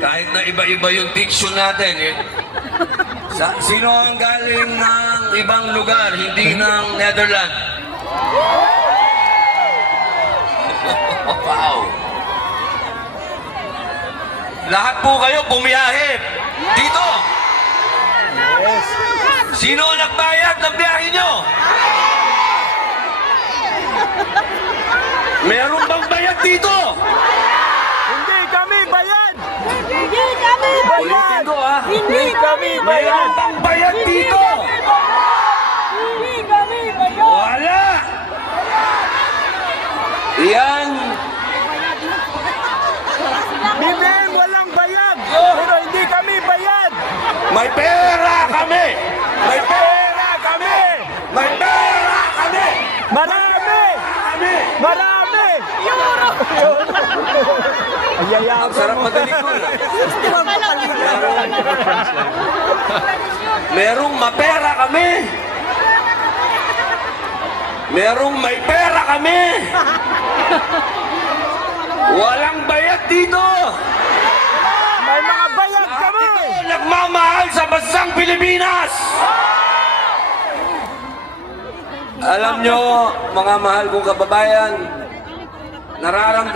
Kahit na iba-iba yung diction natin. Sino ang galing ng ibang lugar, hindi ng Netherlands? Wow! Lahat po kayo bumiyahe dito. Sino ang nagbayad ng biyahe nyo? Meron bang bayad dito? Hindi kami bayad! Hindi kami bayad! Ulitin ko ah. Hindi kami bayad! Meron bang bayad dito? Hindi kami bayad! Wala! Yan. Bibihin walang bayad! Pero hindi kami bayad! May pera kami! May pera kami! May pera kami! Marami! Kami! Marami! Ang sarap madalikul. Merong mapera kami. Merong may pera kami. Walang bayad dito. May mga bayad kami! Ito nagmamahal sa bansang Pilipinas. Alam nyo, mga mahal kong kababayan, nararamdaman